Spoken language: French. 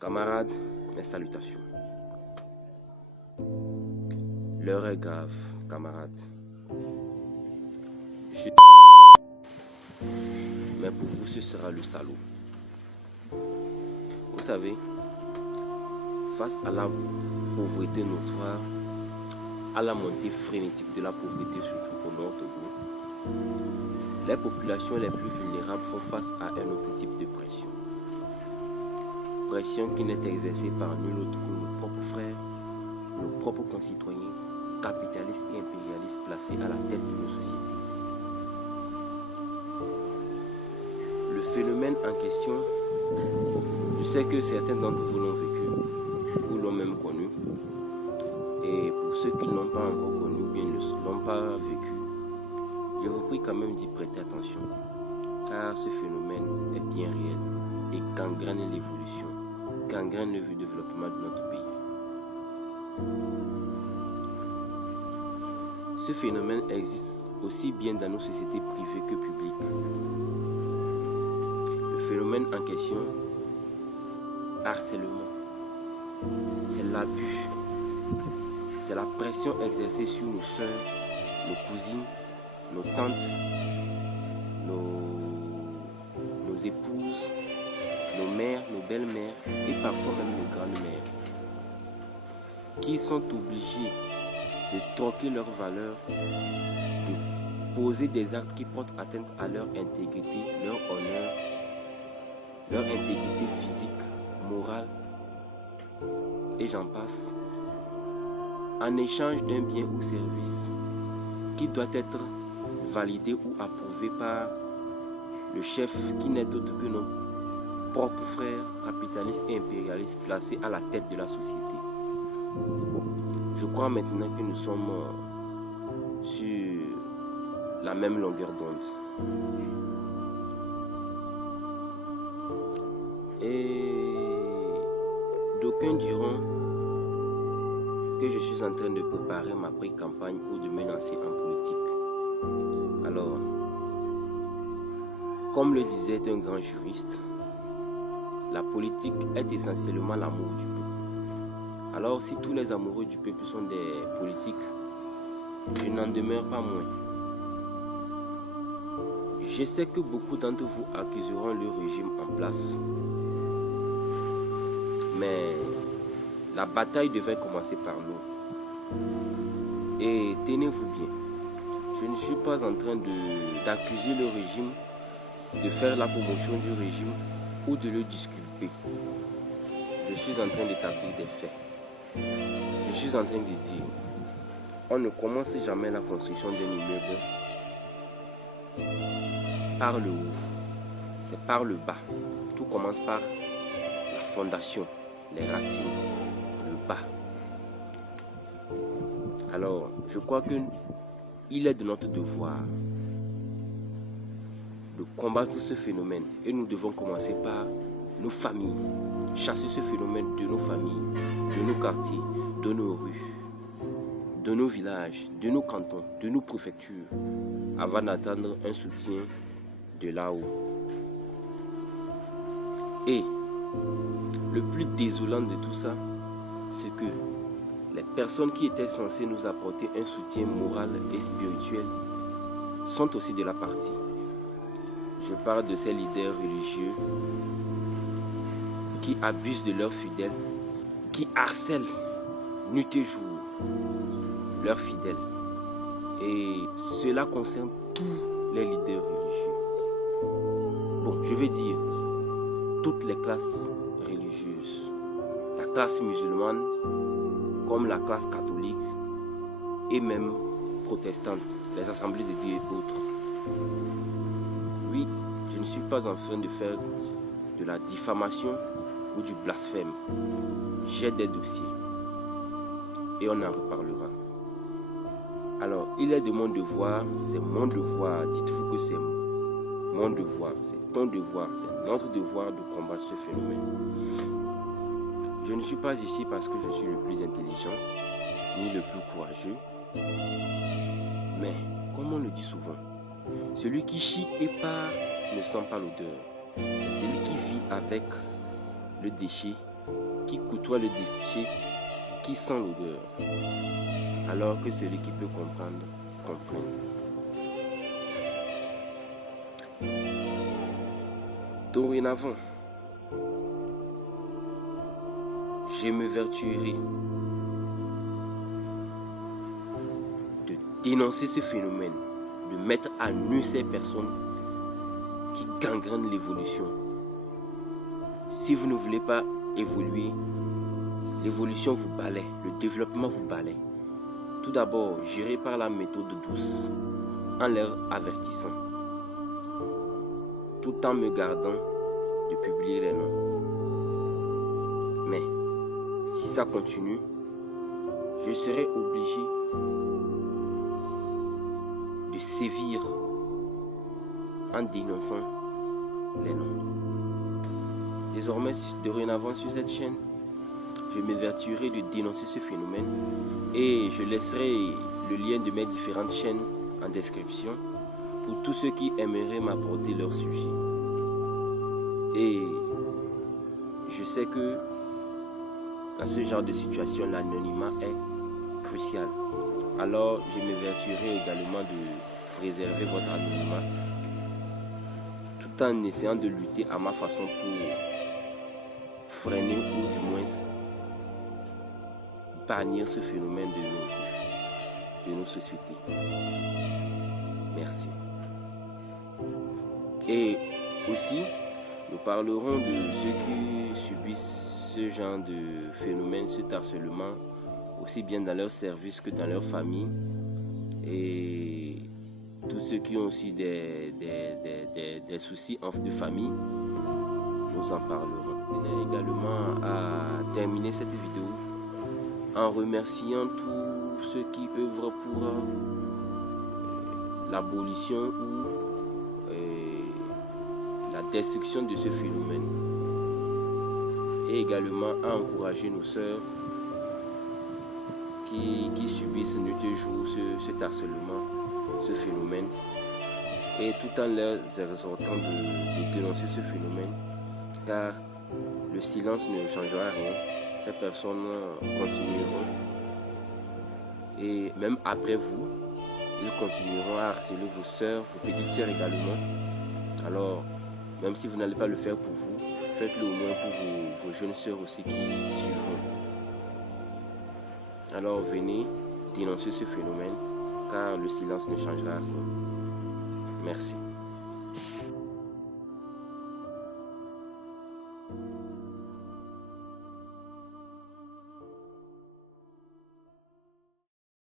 Camarades, mes salutations. L'heure est grave, camarades. Mais pour vous, ce sera le salaud. Vous savez, face à la pauvreté notoire, à la montée frénétique de la pauvreté, surtout au nord Togo, les populations les plus vulnérables font face à un autre type de pression. Pression qui n'est exercée par nul autre que nos propres frères, nos propres concitoyens, capitalistes et impérialistes placés à la tête de nos sociétés. Le phénomène en question, je sais que certains d'entre vous l'ont vécu ou l'ont même connu. Et pour ceux qui ne l'ont pas encore connu ou bien ne l'ont pas vécu, je vous prie quand même d'y prêter attention, car ce phénomène est bien réel et gangrène l'évolution, gangrène le développement de notre pays. Ce phénomène existe aussi bien dans nos sociétés privées que publiques. Le phénomène en question, harcèlement, c'est l'abus, c'est la pression exercée sur nos sœurs, nos cousines, nos tantes, nos épouses, nos mères, nos belles-mères et parfois même nos grandes-mères, qui sont obligés de troquer leurs valeurs, de poser des actes qui portent atteinte à leur intégrité, leur honneur, leur intégrité physique, morale, et j'en passe, en échange d'un bien ou service qui doit être validé ou approuvé par le chef qui n'est autre que nos propres frères capitalistes et impérialistes placés à la tête de la société. Je crois maintenant que nous sommes sur la même longueur d'onde. Et d'aucuns diront que je suis en train de préparer ma pré-campagne ou de me lancer en politique. Alors, comme le disait un grand juriste, la politique est essentiellement l'amour du peuple. Alors, si tous les amoureux du peuple sont des politiques, je n'en demeure pas moins. Je sais que beaucoup d'entre vous accuseront le régime en place. Mais la bataille devait commencer par nous. Et tenez-vous bien, je ne suis pas en train d'accuser le régime, de faire la promotion du régime ou de le disculper. Je suis en train d'établir des faits. Je suis en train de dire, on ne commence jamais la construction d'un immeuble par le haut, c'est par le bas. Tout commence par la fondation, les racines, le bas. Alors, je crois qu'il est de notre devoir de combattre ce phénomène et nous devons commencer par nos familles, chasser ce phénomène de nos familles, de nos quartiers, de nos rues, de nos villages, de nos cantons, de nos préfectures, avant d'attendre un soutien de là-haut. Et le plus désolant de tout ça, c'est que les personnes qui étaient censées nous apporter un soutien moral et spirituel sont aussi de la partie. Je parle de ces leaders religieux qui abusent de leurs fidèles, qui harcèlent nuit et jour leurs fidèles. Et cela concerne tous les leaders religieux. Bon, je vais dire toutes les classes religieuses. La classe musulmane, comme la classe catholique et même protestante, les assemblées de Dieu et autres. Oui, je ne suis pas en train de faire de la diffamation ou du blasphème. J'ai des dossiers et on en reparlera. Alors, il est de mon devoir, c'est mon devoir, dites-vous que c'est mon devoir, c'est ton devoir, c'est notre devoir de combattre ce phénomène. Je ne suis pas ici parce que je suis le plus intelligent, ni le plus courageux, mais, comme on le dit souvent, celui qui chie et part ne sent pas l'odeur. C'est celui qui vit avec le déchet qui côtoie le déchet, qui sent l'odeur, alors que celui qui peut comprendre, comprenne. Dorénavant, je me vertuerai de dénoncer ce phénomène, de mettre à nu ces personnes qui gangrènent l'évolution. Si vous ne voulez pas évoluer, l'évolution vous balaie, le développement vous balaie. Tout d'abord, j'irai par la méthode douce, en leur avertissant, tout en me gardant de publier les noms. Mais, si ça continue, je serai obligé de sévir en dénonçant les noms. Désormais, dorénavant sur cette chaîne, je m'évertuerai de dénoncer ce phénomène et je laisserai le lien de mes différentes chaînes en description pour tous ceux qui aimeraient m'apporter leur sujet. Et je sais que dans ce genre de situation, l'anonymat est crucial. Alors, je m'évertuerai également de préserver votre anonymat tout en essayant de lutter à ma façon pour freiner ou du moins bannir ce phénomène de nos sociétés. Merci. Et aussi, nous parlerons de ceux qui subissent ce genre de phénomène, ce harcèlement, aussi bien dans leur service que dans leur famille. Et tous ceux qui ont aussi des soucis de famille, nous en parlerons. Je tenais également à terminer cette vidéo en remerciant tous ceux qui œuvrent pour l'abolition ou la destruction de ce phénomène, et également à encourager nos sœurs qui subissent nuit et jour cet harcèlement, ce phénomène, et tout en leur exhortant de dénoncer ce phénomène, car le silence ne changera rien. Ces personnes continueront, et même après vous, ils continueront à harceler vos sœurs, vos petites sœurs également. Alors, même si vous n'allez pas le faire pour vous, faites-le au moins pour vos jeunes sœurs aussi qui suivront. Alors venez dénoncer ce phénomène, car le silence ne changera rien. Merci.